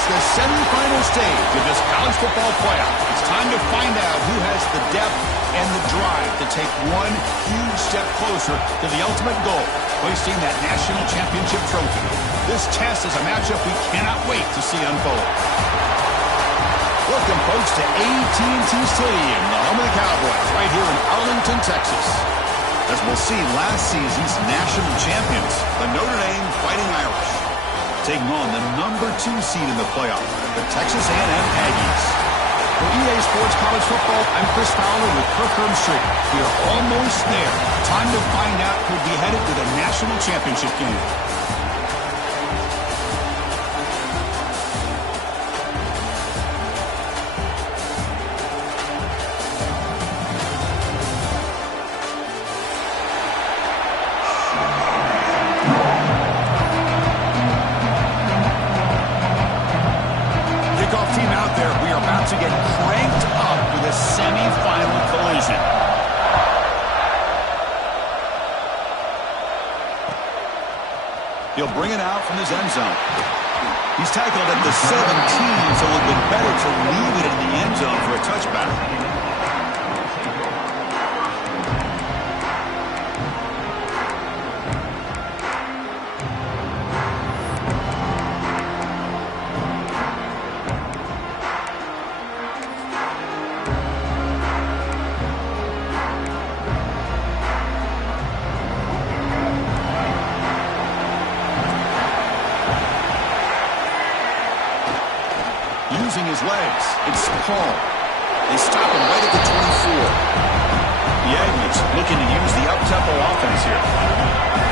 It's the semifinal stage of this college football playoff. It's time to find out who has the depth and the drive to take one huge step closer to the ultimate goal, hoisting that national championship trophy. This test is a matchup we cannot wait to see unfold. Welcome, folks, to AT&T Stadium, the home of the Cowboys, right here in Arlington, Texas. As we'll see, last season's national champions, the Notre Dame Fighting Irish, taking on the #2 seed in the playoff, the Texas A&M Aggies. For EA Sports College Football, I'm Chris Fowler with Kirk Herbstreit. We are almost there. Time to find out who'll be headed to the national championship game. To get cranked up for the semi-final collision. He'll bring it out from his end zone. He's tackled at the 17, so it would have been better to leave it in the end zone for a touchback. Using his legs, it's Paul. They stop him right at the 24. The Aggies looking to use the up-tempo offense here.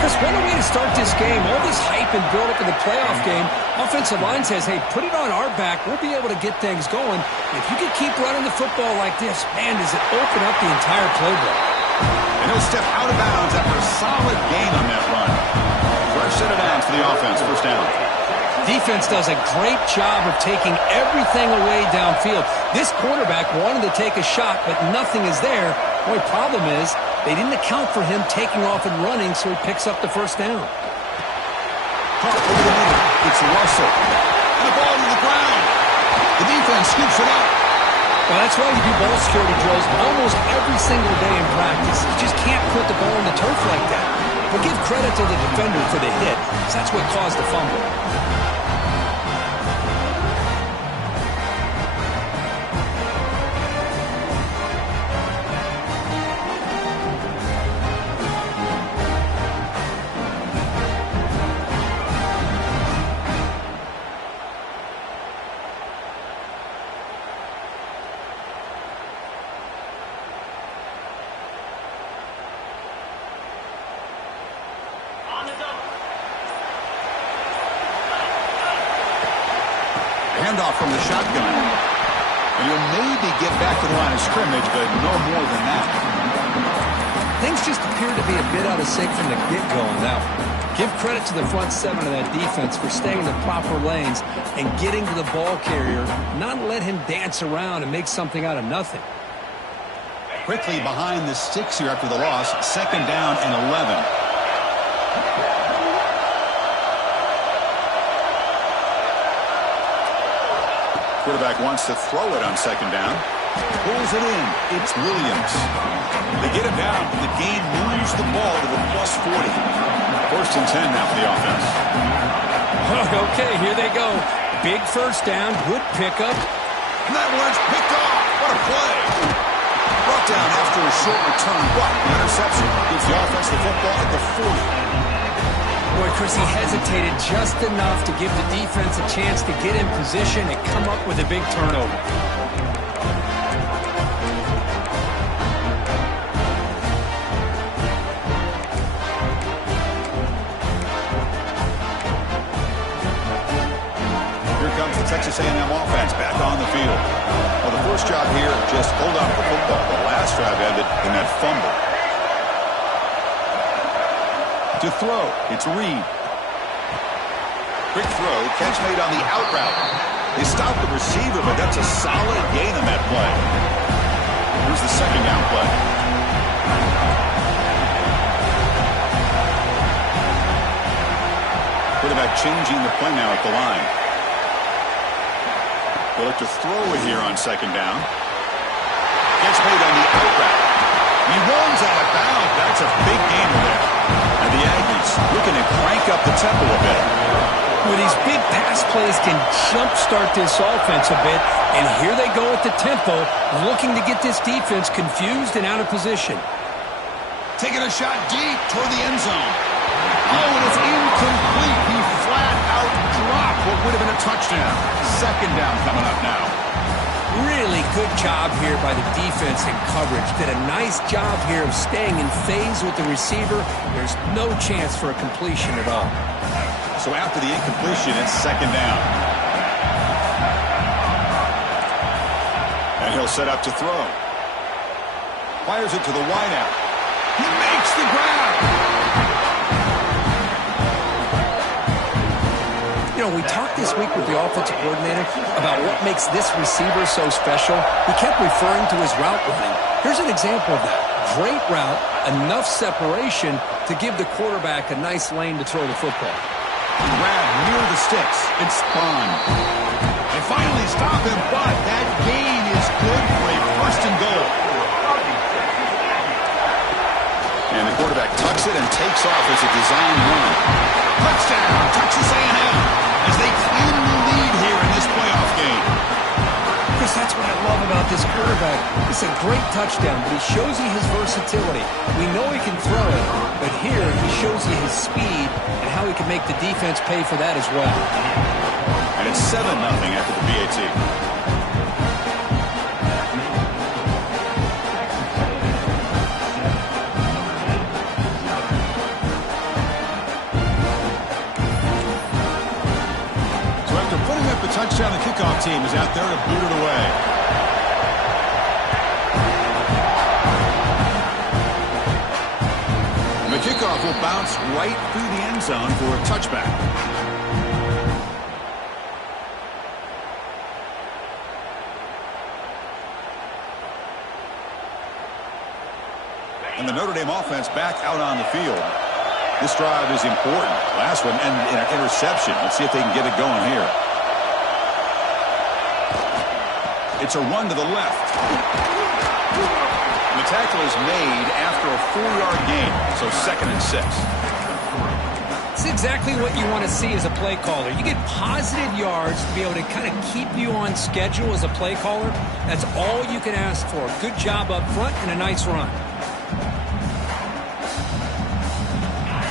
Chris, what a way to start this game. All this hype and build-up in the playoff game. Offensive line says, hey, put it on our back. We'll be able to get things going. If you can keep running the football like this, man, does it open up the entire playbook. And he'll step out of bounds after a solid gain on that run. Fresh set of downs for the offense, first down. Defense does a great job of taking everything away downfield. This quarterback wanted to take a shot, but nothing is there. The only problem is they didn't account for him taking off and running, so he picks up the first down. Caught over the middle. It's Russell. And the ball to the ground. The defense scoops it up. Well, that's why you do ball security drills almost every single day in practice. You just can't put the ball on the turf like that. But give credit to the defender for the hit, because that's what caused the fumble. Handoff from the shotgun. And he'll maybe get back to the line of scrimmage, but no more than that. Things just appear to be a bit out of sync from the get-go on that one. Give credit to the front seven of that defense for staying in the proper lanes and getting to the ball carrier, not let him dance around and make something out of nothing. Quickly behind the sticks here after the loss, second down and 11. Quarterback wants to throw it on second down. Pulls it in. It's Williams. They get it down. The game moves the ball to the +40. First and 10 now for the offense. Okay, here they go. Big first down. Good pickup. And that one's picked off. What a play. Brought down after a short return, but the interception gives the offense the football at the 40. Boy, Chris, he hesitated just enough to give the defense a chance to get in position and come up with a big turnover. Here comes the Texas A&M offense back on the field. Well, the first job here, just hold on to the football. The last drive ended in that fumble. To throw, it's Reed. Quick throw, catch made on the out route. They stopped the receiver, but that's a solid gain on that play. Here's the second down play. Quarterback changing the play now at the line. They look to throw it here on second down. Gets made on the out route. He runs out of bounds. That's a big gain there. And the Aggies looking to crank up the tempo a bit. Well, these big pass plays can jumpstart this offense a bit. And here they go at the tempo, looking to get this defense confused and out of position. Taking a shot deep toward the end zone. Oh, and it's incomplete. He flat out dropped what would have been a touchdown. Second down coming up now. Really good job here by the defense in coverage. Did a nice job here of staying in phase with the receiver. There's no chance for a completion at all. So after the incompletion, it's second down. And he'll set up to throw. Fires it to the wideout. He makes the grab. You know, we talked this week with the offensive coordinator about what makes this receiver so special. He kept referring to his route running. Here's an example of that. Great route, enough separation to give the quarterback a nice lane to throw the football. Grab near the sticks. It's spun. They finally stop him, but that gain is good for a first and goal. And the quarterback tucks it and takes off as a design run. Touchdown, Texas A&M, as they claim the lead here in this playoff game. Chris, that's what I love about this quarterback. It's a great touchdown, but he shows you his versatility. We know he can throw it, but here he shows you his speed and how he can make the defense pay for that as well. And it's 7-0 after the PAT. Touchdown, the kickoff team is out there to boot it away. And the kickoff will bounce right through the end zone for a touchback. And the Notre Dame offense back out on the field. This drive is important. Last one, and an interception. Let's see if they can get it going here. It's a run to the left. And the tackle is made after a 4-yard gain, so 2nd and 6. It's exactly what you want to see as a play caller. You get positive yards to be able to kind of keep you on schedule as a play caller. That's all you can ask for. Good job up front and a nice run.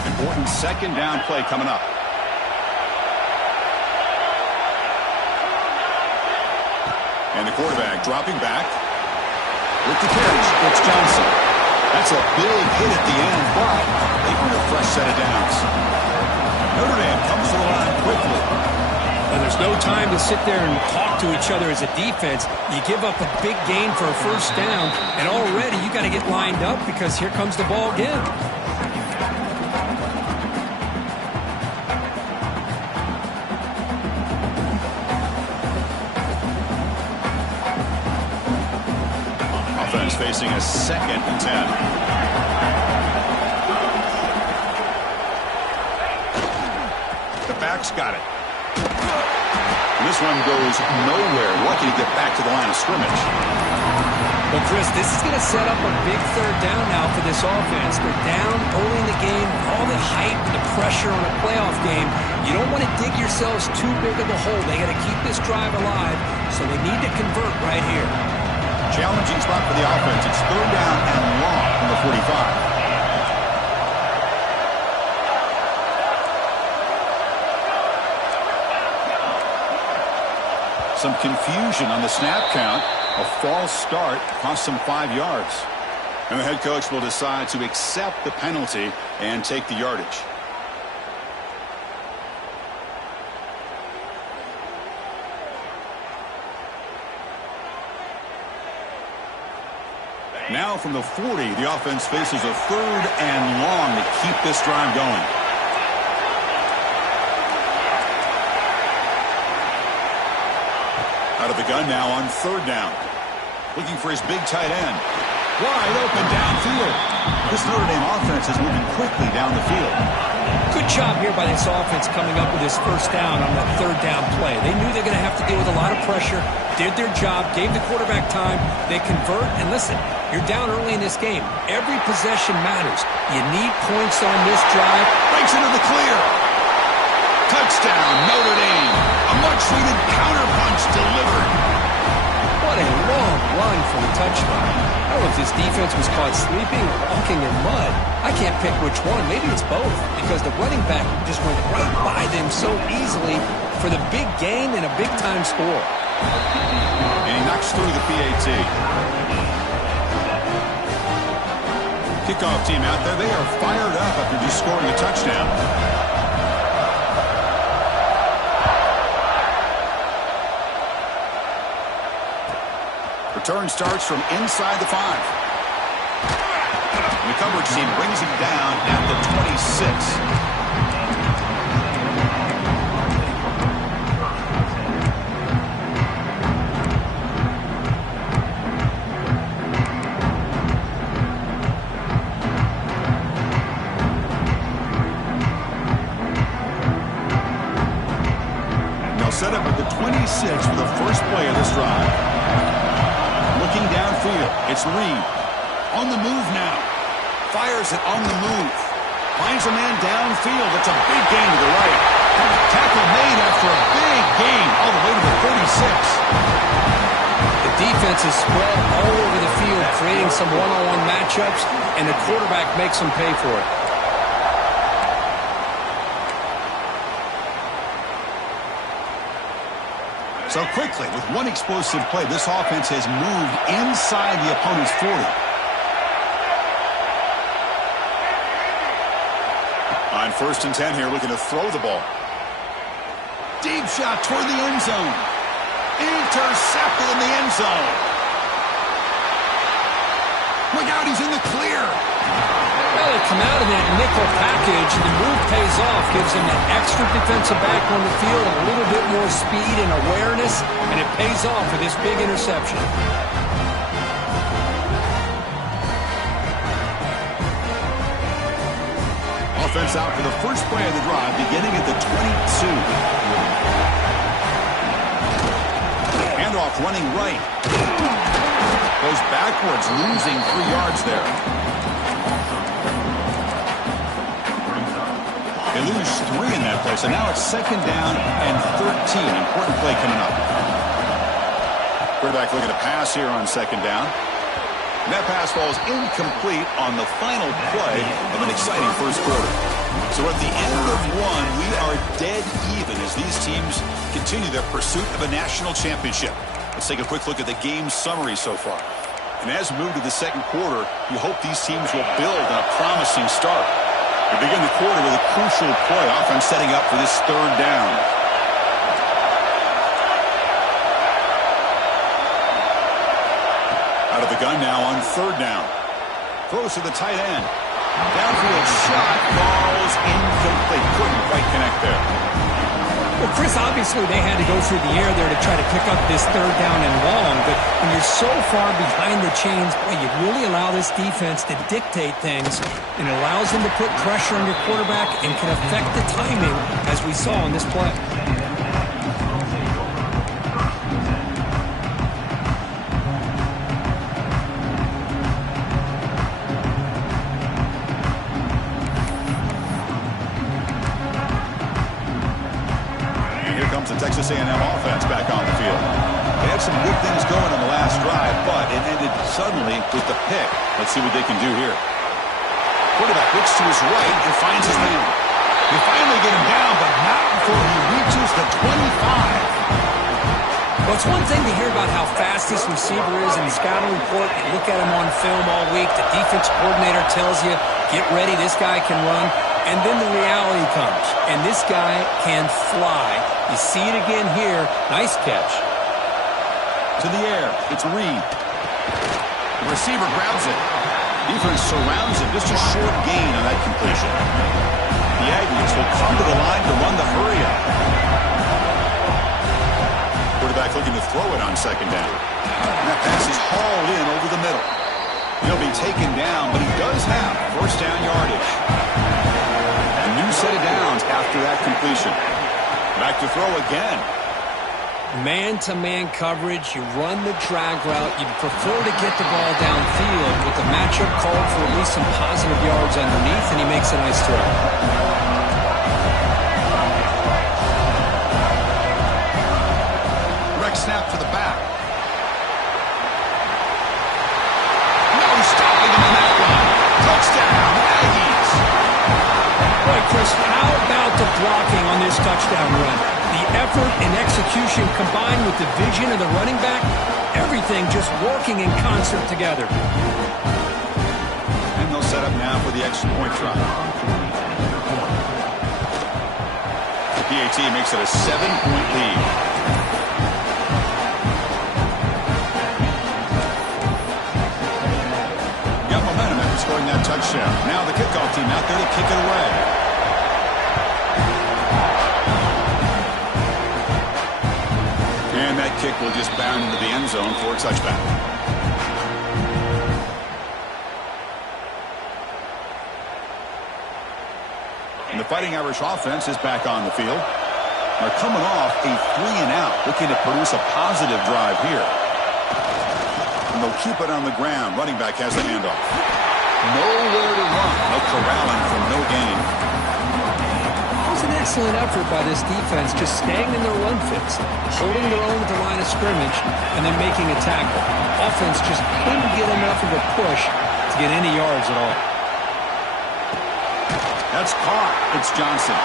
Important second down play coming up. And the quarterback dropping back. With the catch, it's Johnson. That's a big hit at the end, but they earn a fresh set of downs. Notre Dame comes to the line quickly. And there's no time to sit there and talk to each other as a defense. You give up a big gain for a first down, and already you got to get lined up because here comes the ball again. Facing a 2nd and 10. The back's got it. And this one goes nowhere. Lucky to get back to the line of scrimmage. Well, Chris, this is going to set up a big third down now for this offense. They're down early in the game. All the hype and the pressure on a playoff game. You don't want to dig yourselves too big of a hole. They got to keep this drive alive, so they need to convert right here. Challenging spot for the offense. It's 3rd down and long from the 45. Some confusion on the snap count. A false start cost them 5 yards. And the head coach will decide to accept the penalty and take the yardage. Now from the 40, the offense faces a 3rd and long to keep this drive going. Out of the gun now on 3rd down. Looking for his big tight end. Wide open downfield. This Notre Dame offense is moving quickly down the field. Good job here by this offense coming up with this first down on that third down play. They knew they're going to have to deal with a lot of pressure, did their job, gave the quarterback time. They convert, and listen, you're down early in this game. Every possession matters. You need points on this drive. Breaks into the clear. Touchdown, Notre Dame. A much-needed counterpunch delivered. What a long run for the touchdown. I don't know if this defense was caught sleeping or walking in mud. I can't pick which one. Maybe it's both, because the running back just went right by them so easily for the big gain and a big-time score. And he knocks through the PAT. Kickoff team out there. They are fired up after just scoring a touchdown. Return starts from inside the 5. And the coverage team brings him down at the 26. They'll set up at the 26 for the first play of this drive. Looking downfield, it's Reed. On the move now. Fires it on the move. Finds a man downfield. It's a big gain to the right. Tackle made after a big gain all the way to the 36. The defense is spread all over the field, creating some one-on-one matchups, and the quarterback makes them pay for it. So quickly, with one explosive play, this offense has moved inside the opponent's 40. On 1st and 10 here, looking to throw the ball. Deep shot toward the end zone. Intercepted in the end zone. Look out, he's in the clear. Well, they come out of that nickel package, and the move pays off, gives them an extra defensive back on the field, a little bit more speed and awareness, and it pays off for this big interception. Offense out for the first play of the drive, beginning at the 22. Handoff running right. Goes backwards, losing 3 yards there. They lose 3 in that play, so now it's 2nd down and 13. Important play coming up. Quarterback looking to pass here on 2nd down. And that pass falls incomplete on the final play of an exciting first quarter. So at the end of 1, we are dead even as these teams continue their pursuit of a national championship. Let's take a quick look at the game summary so far. And as we move to the second quarter, you hope these teams will build on a promising start. We begin the quarter with a crucial play, offense setting up for this 3rd down. Out of the gun now on 3rd down. Throws to the tight end. Downfield shot falls incomplete. Couldn't quite connect there. Well, Chris, obviously they had to go through the air there to try to pick up this 3rd down and long, but when you're so far behind the chains, boy, you really allow this defense to dictate things, and it allows them to put pressure on your quarterback and can affect the timing, as we saw on this play. The Texas A&M offense back on the field. They had some good things going on the last drive, but it ended suddenly with the pick. Let's see what they can do here. Quarterback looks to his right and finds his man. You finally get him down, but not before he reaches the 25. Well, it's one thing to hear about how fast this receiver is in the scouting report. You look at him on film all week. The defense coordinator tells you, get ready, this guy can run. And then the reality comes, and this guy can fly. You see it again here. Nice catch. To the air. It's Reed. The receiver grabs it. Defense surrounds him. Just a short gain on that completion. The Aggies will come to the line to run the hurry-up. Quarterback looking to throw it on 2nd down. And that pass is hauled in over the middle. He'll be taken down, but he does have 1st down yardage. And new set of downs after that completion. Back to throw again. Man-to-man coverage, you run the drag route. You'd prefer to get the ball downfield, but the matchup called for at least some positive yards underneath, and he makes a nice throw. Snap to the back. No stopping him on that one. Touchdown, Aggies. All right, Chris, how about the blocking on this touchdown run? The effort and execution combined with the vision of the running back, everything just working in concert together. And they'll set up now for the extra point try. The PAT makes it a 7-point lead. Scoring that touchdown. Now the kickoff team out there to kick it away. And that kick will just bound into the end zone for a touchback. And the Fighting Irish offense is back on the field. They're coming off a 3-and-out, looking to produce a positive drive here. And they'll keep it on the ground. Running back has the handoff. Nowhere to run. No corralling for no gain. It was an excellent effort by this defense, just staying in their run fits, holding their own at the line of scrimmage, and then making a tackle. Offense just couldn't get enough of a push to get any yards at all. That's caught. It's Johnson.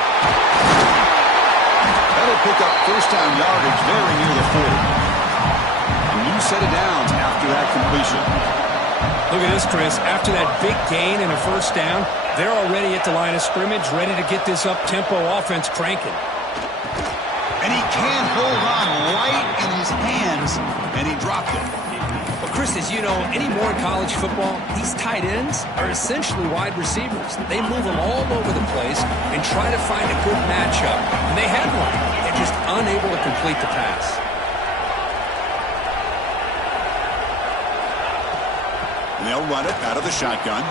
That'll pick up first down yardage very near the 40. A new set of downs after that completion. Look at this, Chris. After that big gain and a first down, they're already at the line of scrimmage, ready to get this up-tempo offense cranking. And he can't hold on right in his hands, and he dropped it. Well, Chris, as you know, anymore in college football, these tight ends are essentially wide receivers. They move them all over the place and try to find a good matchup. And they had one. They're just unable to complete the pass. And they'll run it out of the shotgun.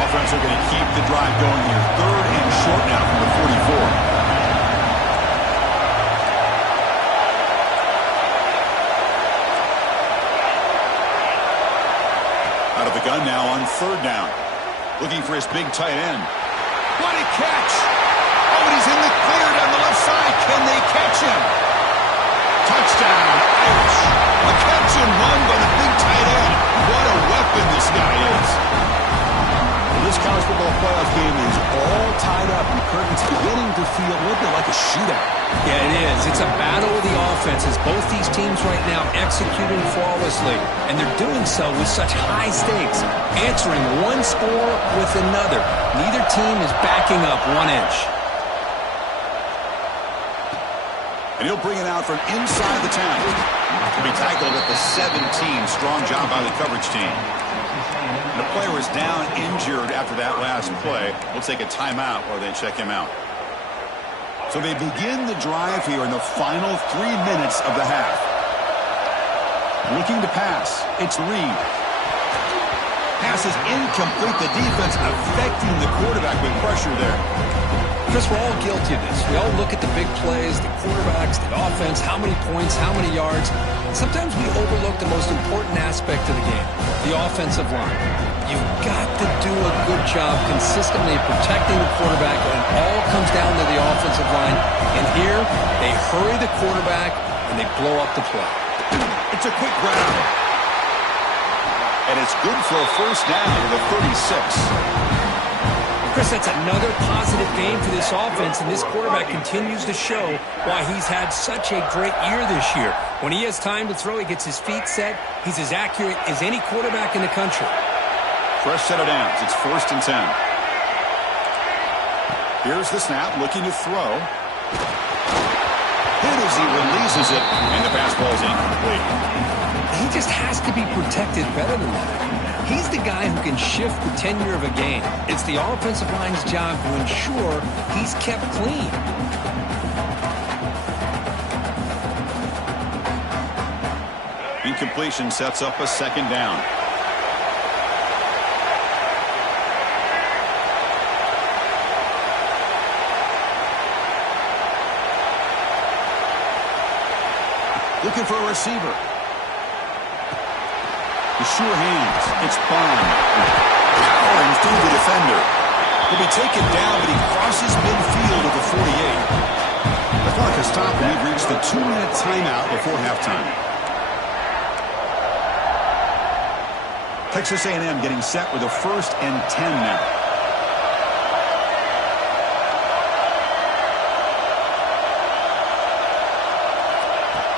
Offense are going to keep the drive going here. 3rd and short now from the 44. Out of the gun now on 3rd down. Looking for his big tight end. What a catch! Oh, and he's in the clear down the left side. Can they catch him? Touchdown, Irish. A catch and run by the big tight end. What a weapon this guy is. Well, this college football playoff game is all tied up, and it's beginning to feel a little bit like a shootout. Yeah, it is. It's a battle of the offenses. Both these teams right now executing flawlessly, and they're doing so with such high stakes, answering one score with another. Neither team is backing up 1 inch. And he'll bring it out from inside the 10. To be tackled at the 17. Strong job by the coverage team. And the player is down injured after that last play. We'll take a timeout while they check him out. So they begin the drive here in the final 3 minutes of the half. Looking to pass. It's Reed. Pass is incomplete. The defense affecting the quarterback with pressure there. Chris, we're all guilty of this. We all look at the big plays, the quarterbacks, the offense, how many points, how many yards. Sometimes we overlook the most important aspect of the game, the offensive line. You've got to do a good job consistently protecting the quarterback, and it all comes down to the offensive line. And here, they hurry the quarterback, and they blow up the play. It's a quick grab. And it's good for a first down to the 36. Chris, that's another positive game for this offense, and this quarterback continues to show why he's had such a great year this year. When he has time to throw, he gets his feet set. He's as accurate as any quarterback in the country. Fresh set of downs. It's 1st and 10. Here's the snap, looking to throw. Hit as he releases it, and the pass ball is incomplete. He just has to be protected better than that. He's the guy who can shift the tenure of a game. It's the offensive line's job to ensure he's kept clean. Incompletion sets up a second down. Looking for a receiver. The sure hands. It's Bond. Powering through the defender. He'll be taken down, but he crosses midfield at the 48. The clock has stopped, and we've reached the 2-minute timeout before halftime. Texas A&M getting set with a 1st and 10 now.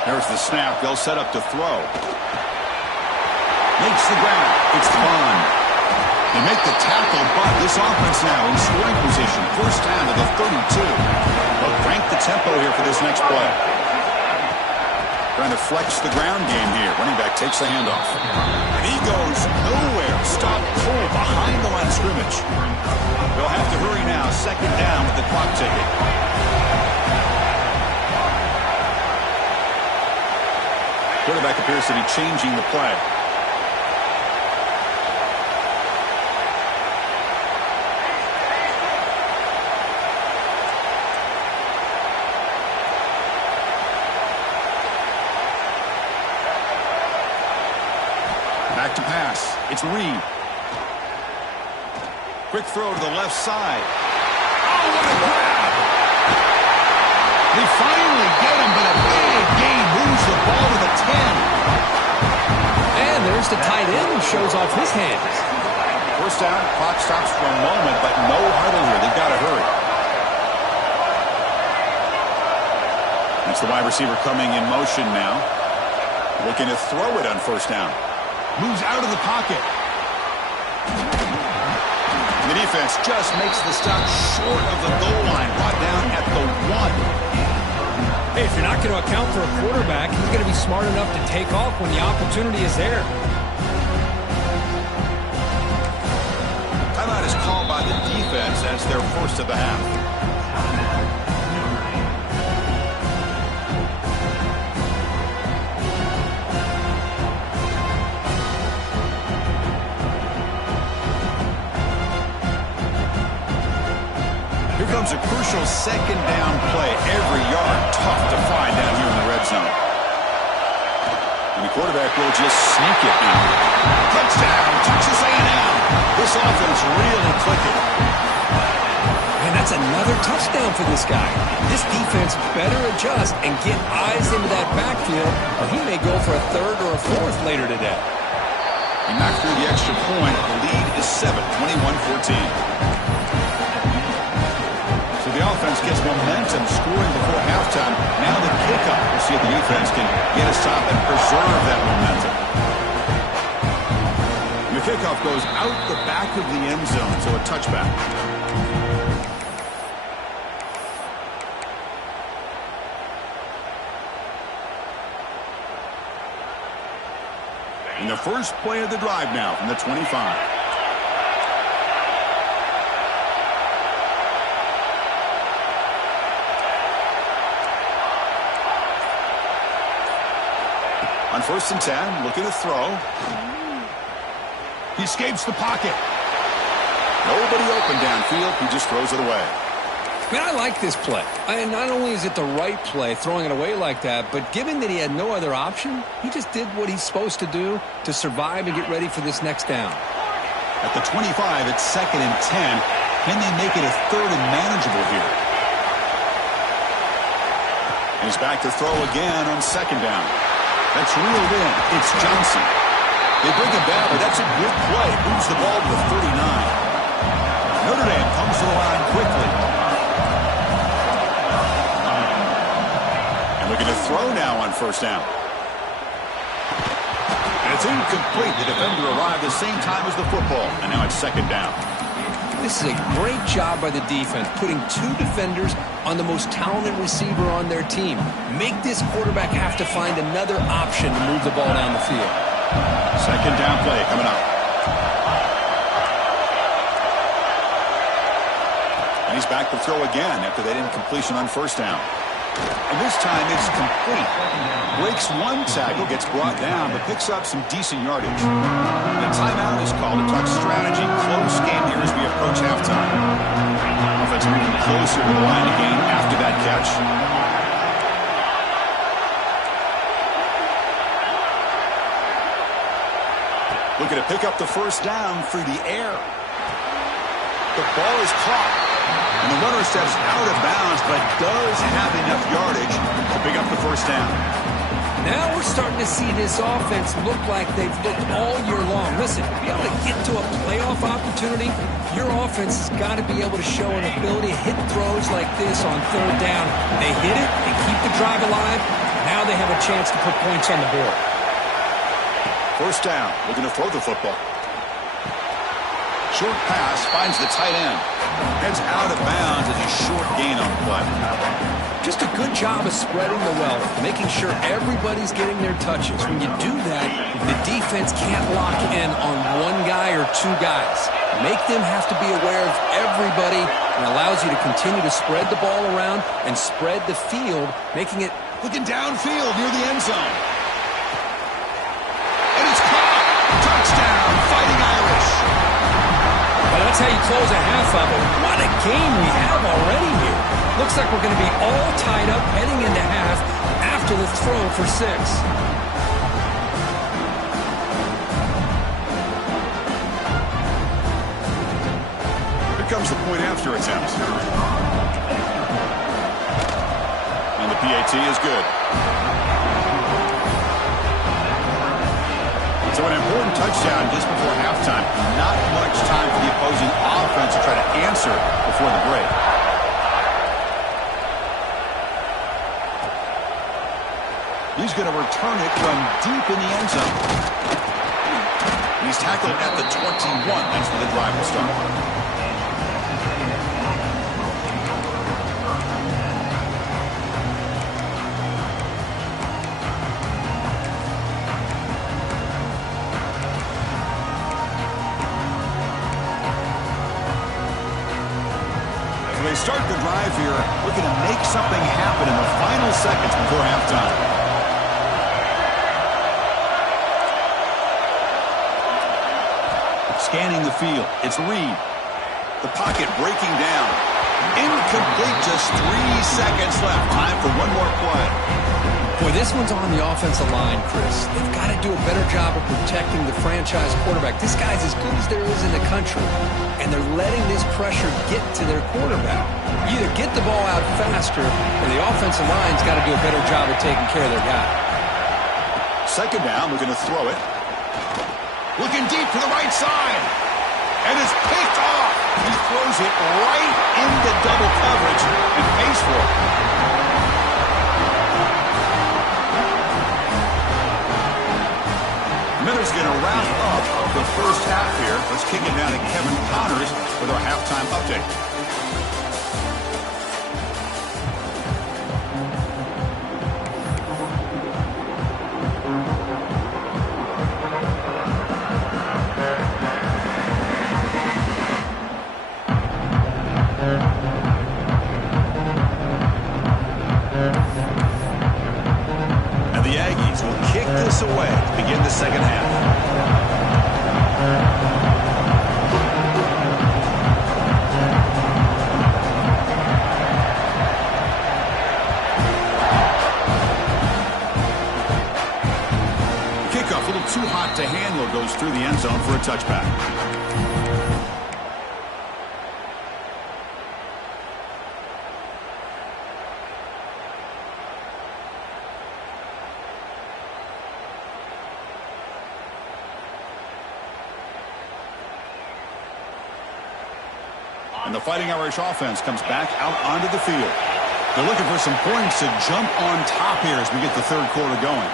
There's the snap. They'll set up to throw. Makes the grab. It's Bond. They make the tackle, but this offense now in scoring position. 1st down to the 32. They'll crank the tempo here for this next play. Trying to flex the ground game here. Running back takes the handoff. And he goes nowhere. Stop cold behind the line of scrimmage. They'll have to hurry now. 2nd down with the clock ticking. Quarterback appears to be changing the play. Back to pass. It's Reed. Quick throw to the left side. Oh, what a grab! They finally get him, but a big gain moves the ball to the 10. And there's the tight end who shows off his hands. 1st down, clock stops for a moment, but no huddle here. They've got to hurry. That's the wide receiver coming in motion now. Looking to throw it on 1st down. Moves out of the pocket. And the defense just makes the stop short of the goal line. Brought down at the 1. Hey, if you're not going to account for a quarterback, he's going to be smart enough to take off when the opportunity is there. Timeout is called by the defense as their 1st of the half. Here comes a crucial 2nd down play. Every yard tough to find down here in the red zone. And the quarterback will just sneak it now. Touchdown, Texas A&M. This offense really clicking. And that's another touchdown for this guy. This defense better adjust and get eyes into that backfield, or he may go for a 3rd or a 4th later today. He knocked through the extra point. The lead is 7, 21-14. The offense gets momentum scoring before halftime. Now the kickoff. We'll see if the defense can get a stop and preserve that momentum. And the kickoff goes out the back of the end zone, so a touchback. And the first play of the drive now from the 25. On 1st and 10, looking to throw. He escapes the pocket. Nobody open downfield. He just throws it away. Man, I like this play. And not only is it the right play, throwing it away like that, but given that he had no other option, he just did what he's supposed to do to survive and get ready for this next down. At the 25, it's 2nd and 10. Can they make it a 3rd and manageable here? And he's back to throw again on 2nd down. That's reeled in. It's Johnson. They bring him down, but that's a good play. Moves the ball to the 39. Notre Dame comes to the line quickly. And looking to throw now on 1st down. And it's incomplete. The defender arrived the same time as the football. And now it's 2nd down. This is a great job by the defense, putting 2 defenders on the most talented receiver on their team. Make this quarterback have to find another option to move the ball down the field. 2nd down play coming up. And he's back to throw again after that incompletion on 1st down. And this time it's complete. Breaks one tackle, gets brought down, but picks up some decent yardage. The timeout is called to talk strategy. Close game here as we approach halftime. Offense moving closer to the line of game after that catch. Looking to pick up the first down through the air. The ball is caught. And the runner steps out of bounds, but does have enough yardage to pick up the first down. Now we're starting to see this offense look like they've looked all year long. Listen, to be able to get to a playoff opportunity, your offense has got to be able to show an ability to hit throws like this on third down. They hit it, they keep the drive alive. Now they have a chance to put points on the board. First down, looking to throw the football. Short pass finds the tight end. Heads out of bounds as a short gain on the play. Just a good job of spreading the wealth, making sure everybody's getting their touches. When you do that, the defense can't lock in on one guy or two guys. Make them have to be aware of everybody, and allows you to continue to spread the ball around and spread the field, making it... Looking downfield near the end zone. And it's caught. Touchdown, Fighting Irish. Well, that's how you close a half of it. What a game we have already here. Looks like we're going to be all tied up heading into half after the throw for 6. Here comes the point after attempt. And the PAT is good. So an important touchdown just before halftime. Not much time for the opposing offense to try to answer before the break. He's going to return it from deep in the end zone. And he's tackled at the 21. That's where the drive will start. They start the drive here, looking to make something happen in the final seconds before halftime. Scanning the field, it's Reed. The pocket breaking down. Incomplete, just 3 seconds left. Time for one more play. Boy, this one's on the offensive line, Chris. They've got to do a better job of protecting the franchise quarterback. This guy's as good as there is in the country, and they're letting this pressure get to their quarterback. You either get the ball out faster, or the offensive line's got to do a better job of taking care of their guy. Second down, we're going to throw it. Looking deep to the right side, and it's picked off. He throws it right into double coverage and pays for it. Miller's going to wrap up the first half here. Let's kick it down to Kevin Connors with our halftime update. And the Aggies will kick this away to begin the second half. Kickoff, a little too hot to handle, goes through the end zone for a touchback. And the Fighting Irish offense comes back out onto the field. They're looking for some points to jump on top here as we get the third quarter going.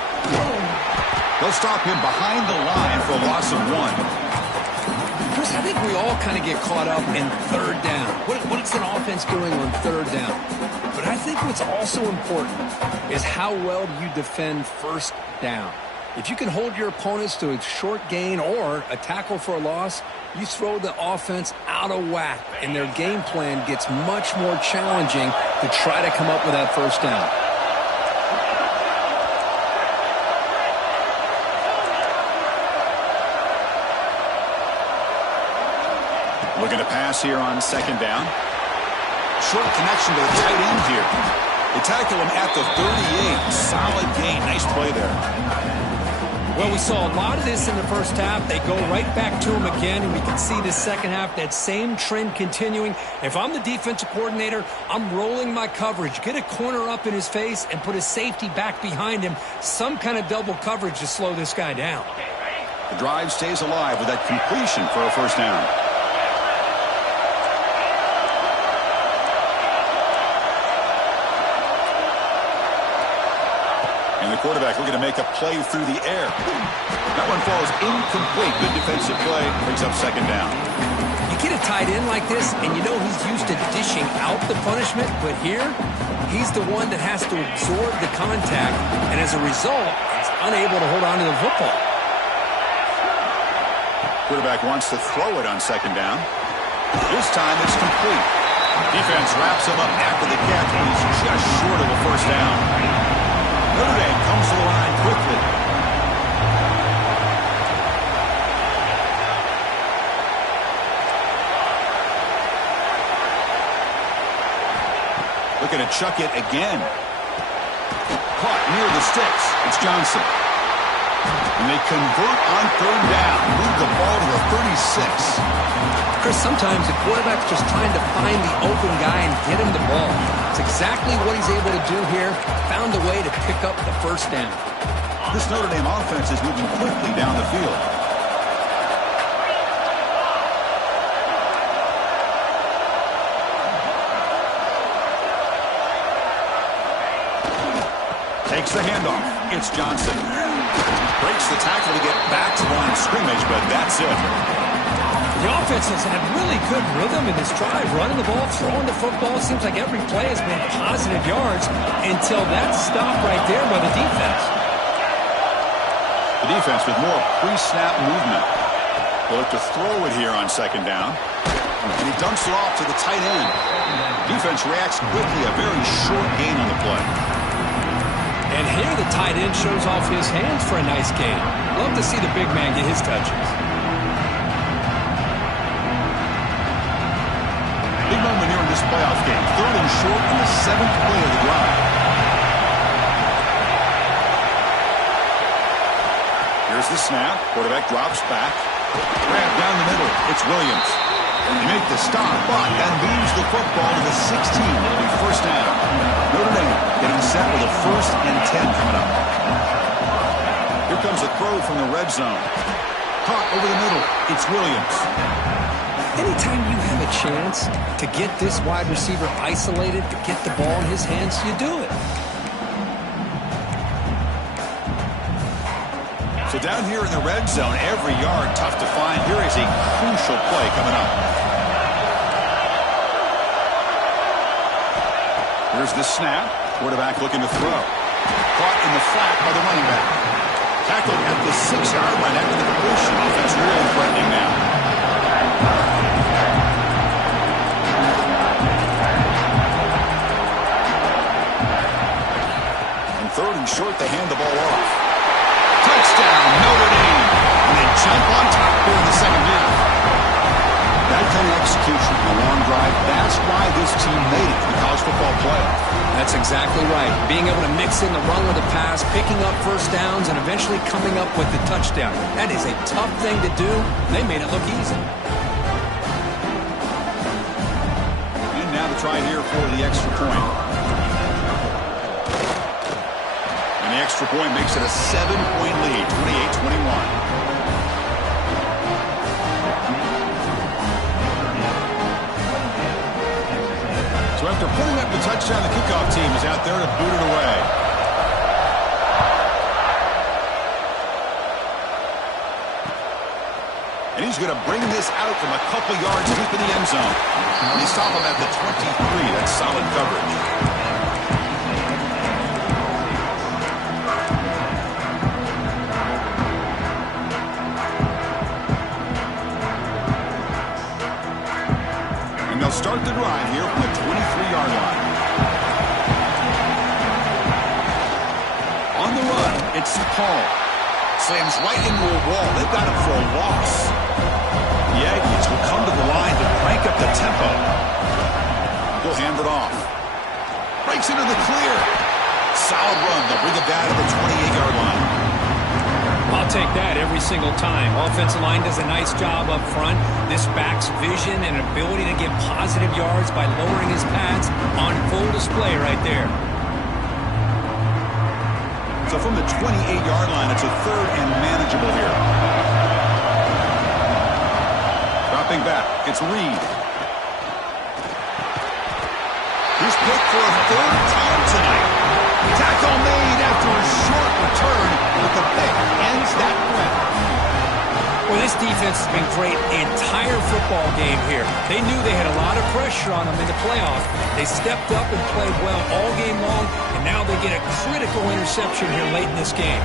They'll stop him behind the line for a loss of 1. Chris, I think we all kind of get caught up in third down. What is an offense doing on third down? But I think what's also important is how well you defend first down. If you can hold your opponents to a short gain or a tackle for a loss, you throw the offense out of whack, and their game plan gets much more challenging to try to come up with that first down. Looking to pass here on second down. Short connection to the tight end here. They tackle him at the 38. Solid gain. Nice play there. Well, we saw a lot of this in the first half. They go right back to him again, and we can see the second half, that same trend continuing. If I'm the defensive coordinator, I'm rolling my coverage. Get a corner up in his face and put a safety back behind him. Some kind of double coverage to slow this guy down. The drive stays alive with that completion for a first down. And the quarterback looking to make a play through the air. That one falls incomplete. Good defensive play. Brings up second down. You get a tight end like this, and you know he's used to dishing out the punishment, but here, he's the one that has to absorb the contact, and as a result, he's unable to hold on to the football. Quarterback wants to throw it on second down. This time it's complete. Defense wraps him up after the catch, and he's just short of a first down. Notre Dame comes to the line quickly. Looking to chuck it again. Caught near the sticks. It's Johnson. And they convert on third down. Move the ball to the 36. Chris, sometimes the quarterback's just trying to find the open guy and get him the ball. It's exactly what he's able to do here. Found a way to pick up the first down. This Notre Dame offense is moving quickly down the field. Takes the handoff. It's Johnson. Breaks the tackle to get back to the line of scrimmage, but that's it. The offense has had really good rhythm in this drive, running the ball, throwing the football. It seems like every play has been positive yards until that stop right there by the defense. The defense with more pre-snap movement. They'll look to throw it here on second down. And he dumps it off to the tight end. Defense reacts quickly, a very short gain on the play. And here the tight end shows off his hands for a nice gain. Love to see the big man get his touches. Big moment here in this playoff game. Third and short in the 7th play of the drive. Here's the snap. Quarterback drops back. Grab down the middle. It's Williams. They make the stop, but that moves the football to the 16. It'll be first down. Notre Dame getting set with a 1st and 10 coming up. Here comes a throw from the red zone. Caught over the middle. It's Williams. Anytime you have a chance to get this wide receiver isolated, to get the ball in his hands, you do it. So down here in the red zone, every yard tough to find. Here is a crucial play coming up. Here's the snap. Quarterback looking to throw. Caught in the flat by the running back. Tackled at the 6-yard line after the completion. Offense really threatening now. And third and short, they hand the ball off. Touchdown, Notre Dame. And they jump on top here in the second half. That kind of execution, a long drive, that's why this team made it to the college football playoff. That's exactly right. Being able to mix in the run with the pass, picking up first downs, and eventually coming up with the touchdown. That is a tough thing to do. They made it look easy. And now to try here for the extra point. And the extra point makes it a 7-point lead, 28-21. So after putting up the touchdown, the kickoff team is out there to boot it away. And he's going to bring this out from a couple yards deep in the end zone. They stop him at the 23. That's solid coverage. They'll start the drive here from the 23-yard line. On the run, it's Paul. Slams right into a wall. They've got him for a loss. The Aggies will come to the line to crank up the tempo. He'll hand it off. Breaks into the clear. Solid run. They'll bring it back to the 28-yard line. I'll take that every single time. Offensive line does a nice job up front. This back's vision and ability to get positive yards by lowering his pads on full display right there. So from the 28-yard line, it's a third and manageable here. Dropping back, it's Reed. He's picked for a third time tonight. Tackle made after a short return, but the pick ends that threat. Well, this defense has been great the entire football game here. They knew they had a lot of pressure on them in the playoff. They stepped up and played well all game long, and now they get a critical interception here late in this game.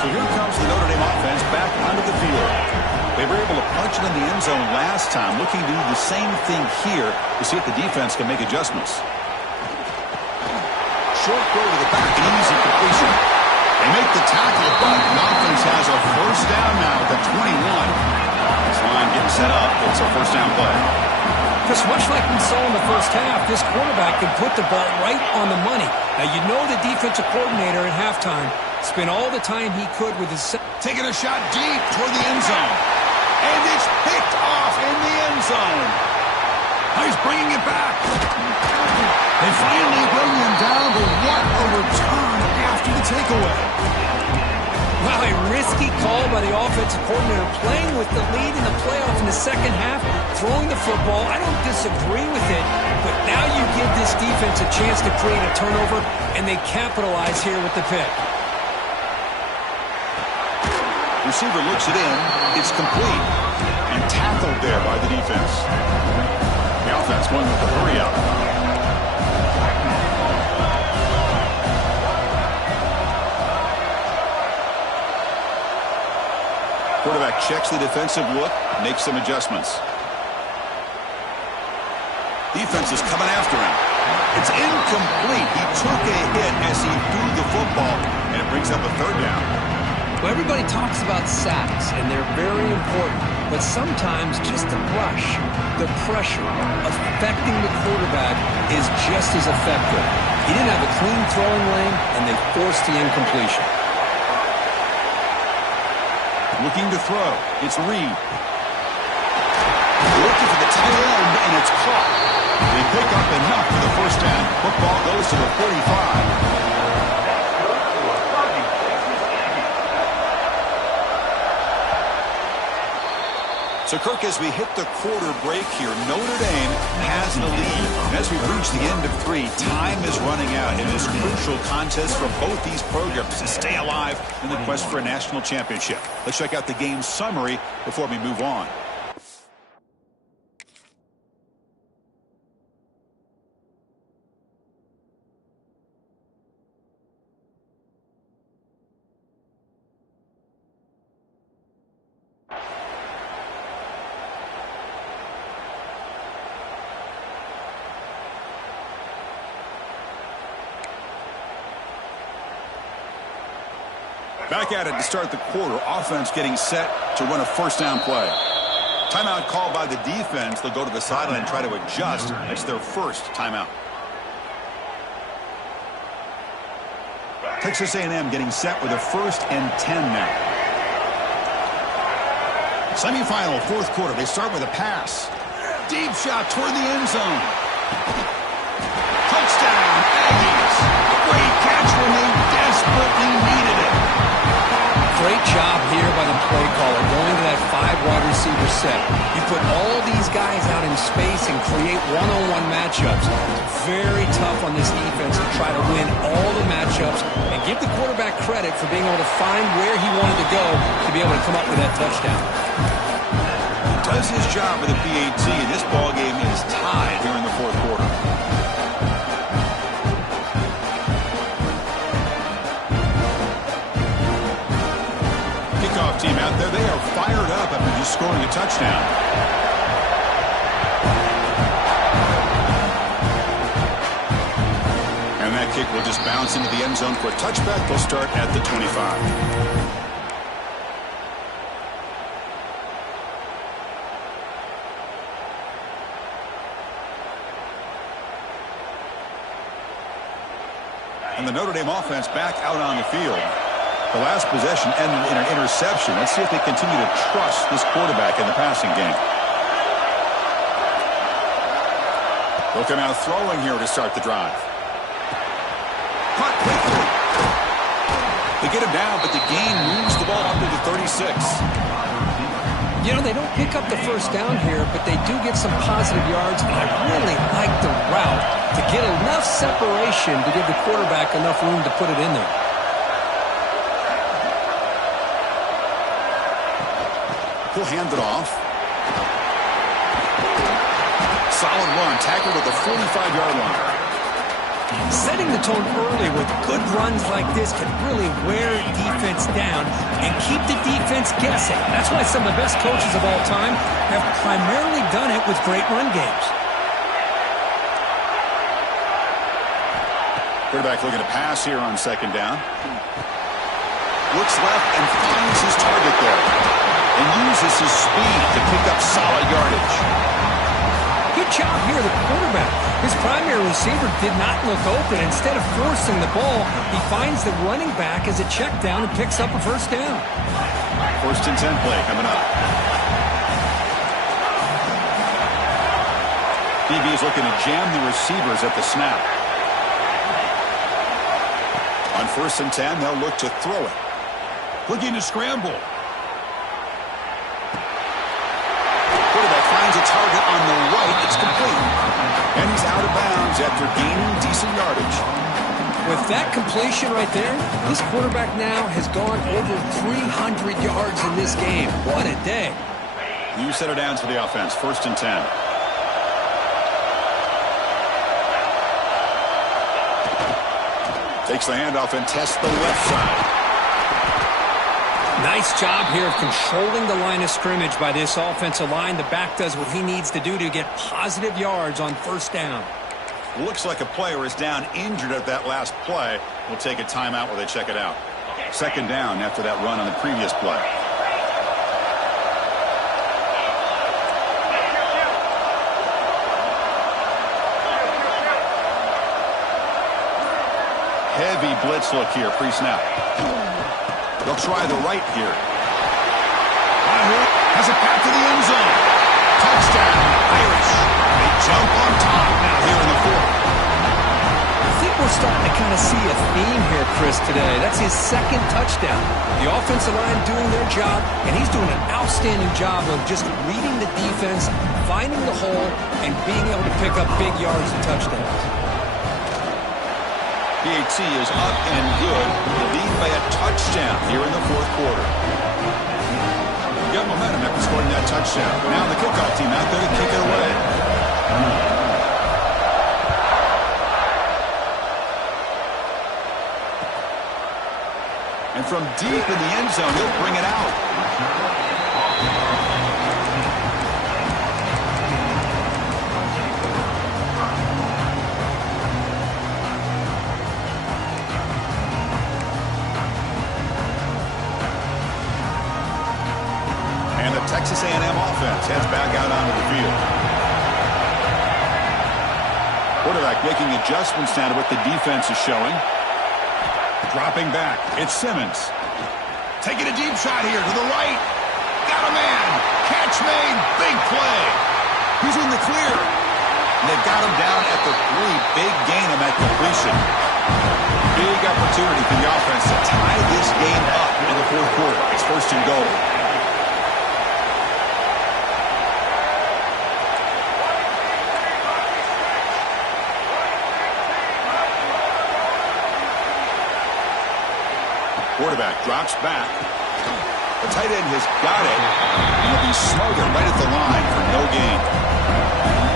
So here comes the Notre Dame offense back onto the field. They were able to punch it in the end zone last time, looking to do the same thing here to see if the defense can make adjustmts. Short throw to the back, an easy completion. They make the tackle, but the offense has a first down now at the 21. This line getting set up. It's a first down play. Just much like we saw in the first half, this quarterback can put the ball right on the money. Now, you know the defensive coordinator at halftime spent all the time he could with his... Taking a shot deep toward the end zone. And it's picked off in the end zone. He's bringing it back. They finally bring him down, but what a return after the takeaway. Wow, a risky call by the offensive coordinator, playing with the lead in the playoff in the second half, throwing the football. I don't disagree with it, but now you give this defense a chance to create a turnover, and they capitalize here with the pick. Receiver looks it in. It's complete. And tackled there by the defense. The offense won with the hurry up. Quarterback checks the defensive look, makes some adjustments. Defense is coming after him. It's incomplete. He took a hit as he threw the football, and it brings up a third down. Well, everybody talks about sacks, and they're very important. But sometimes just the rush, the pressure affecting the quarterback is just as effective. He didn't have a clean throwing lane, and they forced the incompletion. Looking to throw. It's Reed. Looking for the tight end, and it's caught. They pick up enough for the first down. Football goes to the 45. So, Kirk, as we hit the quarter break here, Notre Dame has the lead. And as we reach the end of 3, time is running out in this crucial contest for both these programs to stay alive in the quest for a national championship. Let's check out the game summary before we move on. Back at it to start the quarter. Offense getting set to run a first down play. Timeout called by the defense. They'll go to the sideline and try to adjust. It's their first timeout. Texas A&M getting set with a 1st and 10 now. Semifinal, 4th quarter. They start with a pass. Deep shot toward the end zone. Touchdown, Aggies. Great catch when they desperately needed it. Great job here by the play caller, going to that 5-wide receiver set. You put all these guys out in space and create one-on-one matchups. It's very tough on this defense to try to win all the matchups and give the quarterback credit for being able to find where he wanted to go to be able to come up with that touchdown. Does his job with the PAT, and this ball game is tied here in the 4th quarter. Kickoff team out there, they are fired up after just scoring a touchdown. kick will just bounce into the end zone for a touchback. They'll start at the 25. And the Notre Dame offense back out on the field. The last possession ended in an interception. Let's see if they continue to trust this quarterback in the passing game. They'll come out throwing here to start the drive. Caught quickly. They get him down, but the gain moves the ball up to the 36. You know, they don't pick up the first down here, but they do get some positive yards, and I really like the route to get enough separation to give the quarterback enough room to put it in there. He'll hand it off. Solid run, tackled at the 45-yard line. Setting the tone early with good runs like this can really wear defense down and keep the defense guessing. That's why some of the best coaches of all time have primarily done it with great run games. Quarterback looking to pass here on second down. Looks left and finds his target there. And uses his speed to pick up solid yardage. Good job here, the quarterback. His primary receiver did not look open. Instead of forcing the ball, he finds the running back as a check down and picks up a first down. First and 10 play coming up. DB is looking to jam the receivers at the snap. On first and 10, they'll look to throw it. Looking to scramble. Quarterback finds a target on the right. It's complete. And he's out of bounds after gaining decent yardage. With that completion right there, this quarterback now has gone over 300 yards in this game. What a day. You set it down to the offense. First and 10. Takes the handoff and tests the left side. Nice job here of controlling the line of scrimmage by this offensive line. The back does what he needs to do to get positive yards on first down. Looks like a player is down injured at that last play. We'll take a timeout while they check it out. Second down after that run on the previous play. Heavy blitz look here, pre-snap. They'll try the right here. Has it back to the end zone. Touchdown, Irish. They jump on top now here in the fourth. I think we're starting to kind of see a theme here, Chris, today. That's his second touchdown. The offensive line doing their job, and he's doing an outstanding job of just reading the defense, finding the hole, and being able to pick up big yards and touchdowns. PAT is up and good. The lead by a touchdown here in the fourth quarter. Got momentum after scoring that touchdown. Now the kickoff team out there to kick it away. And from deep in the end zone, he'll bring it out. Texas A&M offense heads back out onto the field. Quarterback making adjustments now to what the defense is showing. Dropping back. It's Simmons. Taking a deep shot here to the right. Got a man. Catch made. Big play. He's in the clear. And they've got him down at the 3. Big gain on that completion. Big opportunity for the offense to tie this game up in the fourth quarter. It's first and goal. Quarterback drops back. The tight end has got it. He'll be smothered right at the line for no gain.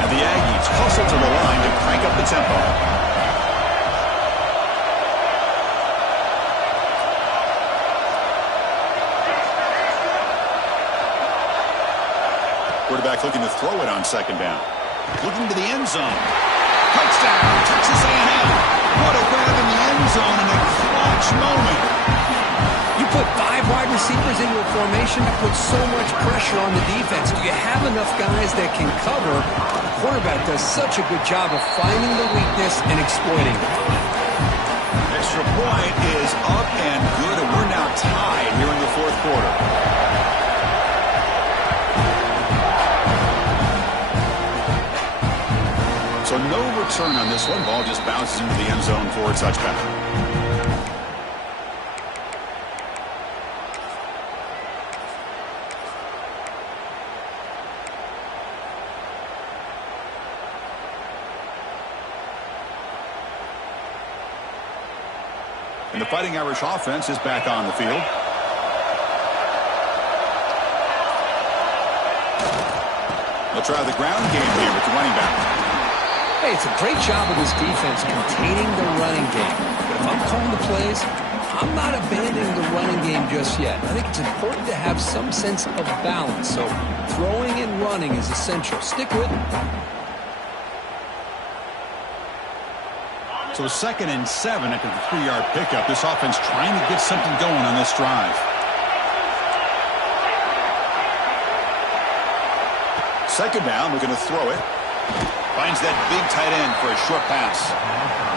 And the Aggies hustle to the line to crank up the tempo. Quarterback looking to throw it on second down. Looking to the end zone. Touchdown, Texas A&M. What a grab zone in a clutch moment. You put 5 wide receivers into a formation that puts so much pressure on the defense. Do you have enough guys that can cover? The quarterback does such a good job of finding the weakness and exploiting it. Extra point is up and good, and we're now tied here in the fourth quarter. So no return on this one. Ball just bounces into the end zone for a touchback. And the Fighting Irish offense is back on the field. They'll try the ground game here with the running back. Hey, it's a great job of this defense containing the running game. But if I'm calling the plays, I'm not abandoning the running game just yet. I think it's important to have some sense of balance. So throwing and running is essential. Stick with it. So 2nd and 7 after the 3-yard pickup. This offense trying to get something going on this drive. Second down, we're going to throw it. Finds that big tight end for a short pass.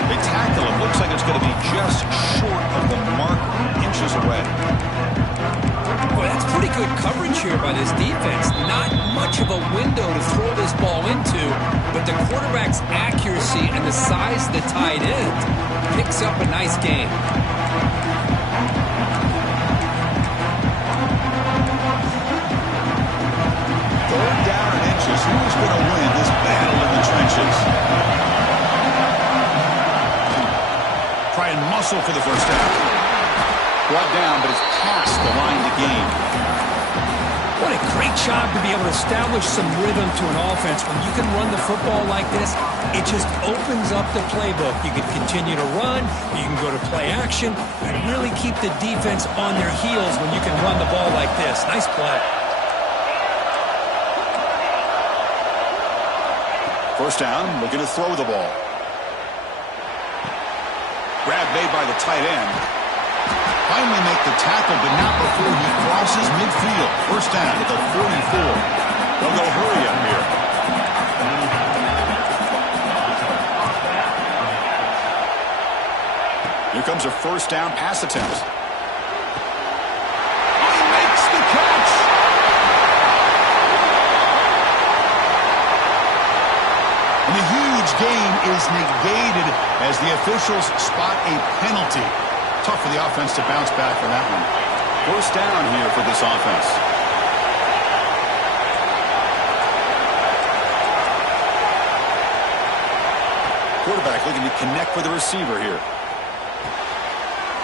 They tackle him. Looks like it's going to be just short of the marker, inches away. Boy, that's pretty good coverage here by this defense. Not much of a window to throw this ball into, but the quarterback's accuracy and the size of the tight end picks up a nice game. Third down and inches. Who's going to win this battle in the trenches? Try and muscle for the first down. Brought down, but it's past the line to gain. What a great job to be able to establish some rhythm to an offense. When you can run the football like this, it just opens up the playbook. You can continue to run, you can go to play action, and really keep the defense on their heels when you can run the ball like this. Nice play. First down, looking to throw the ball. Grab made by the tight end. Finally make the tackle, but not before he crosses midfield. First down at the 44. They'll go hurry up here. Here comes a first down pass attempt. He makes the catch. And the huge gain is negated as the officials spot a penalty. Tough for the offense to bounce back from that one. First down here for this offense. Quarterback looking to connect with the receiver here.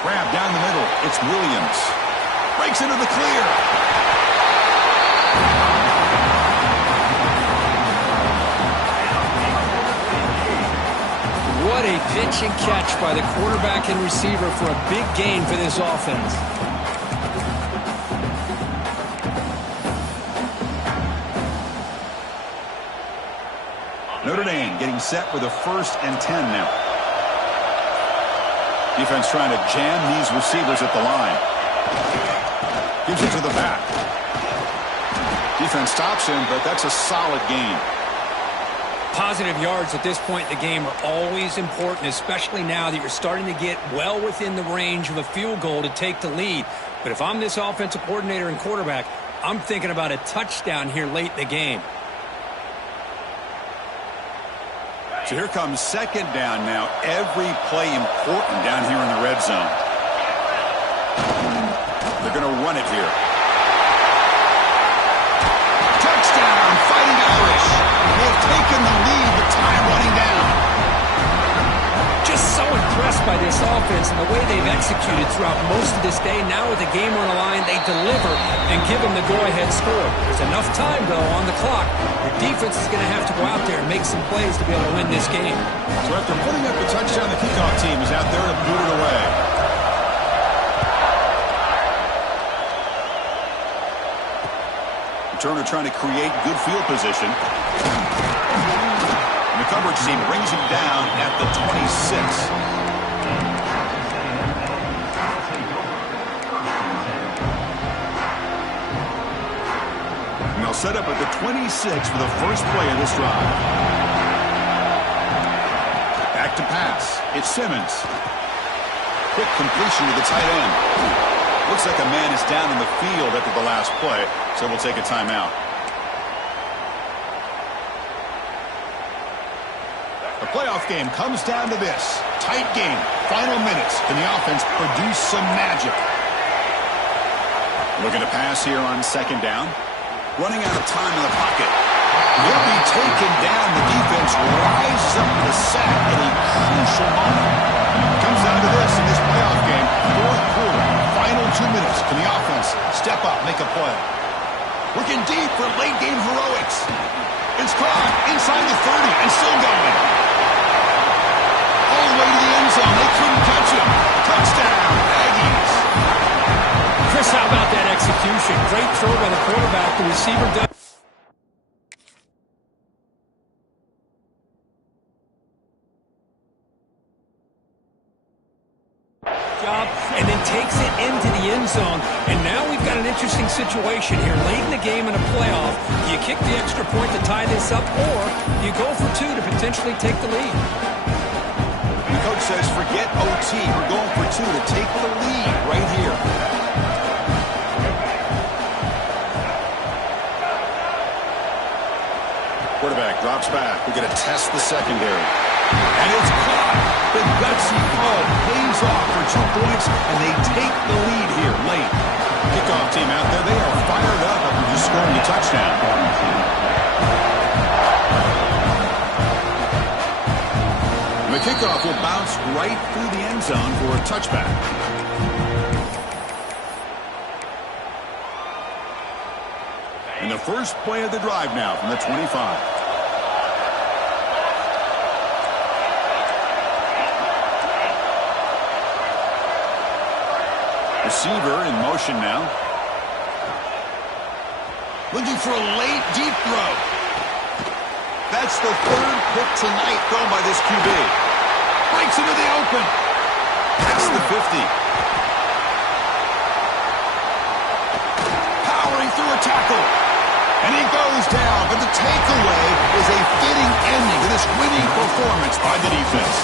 Grab down the middle. It's Williams. Breaks into the clear. What a pitch and catch by the quarterback and receiver for a big gain for this offense. Notre Dame getting set with a 1st and 10 now. Defense trying to jam these receivers at the line. Gives it to the back. Defense stops him, but that's a solid gain. Positive yards at this point in the game are always important, especially now that you're starting to get well within the range of a field goal to take the lead. But if I'm this offensive coordinator and quarterback, I'm thinking about a touchdown here late in the game. So here comes second down now. Every play important down here in the red zone. They're going to run it here. Touchdown, Fighting Irish. They've taken the lead with time running down. Just so impressed by this offense and the way they've executed throughout most of this day. Now with the game on the line, they deliver and give them the go-ahead score. There's enough time, though, on the clock. Your defense is going to have to go out there and make some plays to be able to win this game. So after putting up the touchdown, the kickoff team is out there to boot it away. Turner trying to create good field position. And the coverage team brings him down at the 26. set up at the 26 for the first play of this drive. Back to pass. It's Simmons. Quick completion to the tight end. Looks like a man is down in the field after the last play, so we'll take a timeout. The playoff game comes down to this. Tight game. Final minutes. Can the offense produce some magic? Looking to pass here on second down. Running out of time in the pocket. Will be taken down. The defense rises up to the sack at a crucial moment. Comes down to this in this playoff game. Fourth quarter. Final 2 minutes. Can the offense step up, make a play? Working deep for late game heroics. It's caught inside the 30 and still going. All the way to the end zone. They couldn't catch him. Touchdown, Aggies. Chris, how about that execution? Great throw by the quarterback. The receiver does. And then takes it into the end zone. And now we've got an interesting situation here. Late in the game in a playoff, do you kick the extra point to tie this up, or do you go for two to potentially take the lead? The coach says, forget OT. We're going for two to take the lead right here. Quarterback drops back. We're going to test the secondary. And it's caught. The gutsy throw pays off for 2 points, and they take the lead here late. Kickoff team out there, they are fired up after just scoring a touchdown. And the kickoff will bounce right through the end zone for a touchback. And the first play of the drive now from the 25. Receiver in motion now. Looking for a late, deep throw. That's the third pick tonight thrown by this QB. Breaks into the open. Past the 50. Powering through a tackle. And he goes down, but the takeaway is a fitting ending to this winning performance by the defense.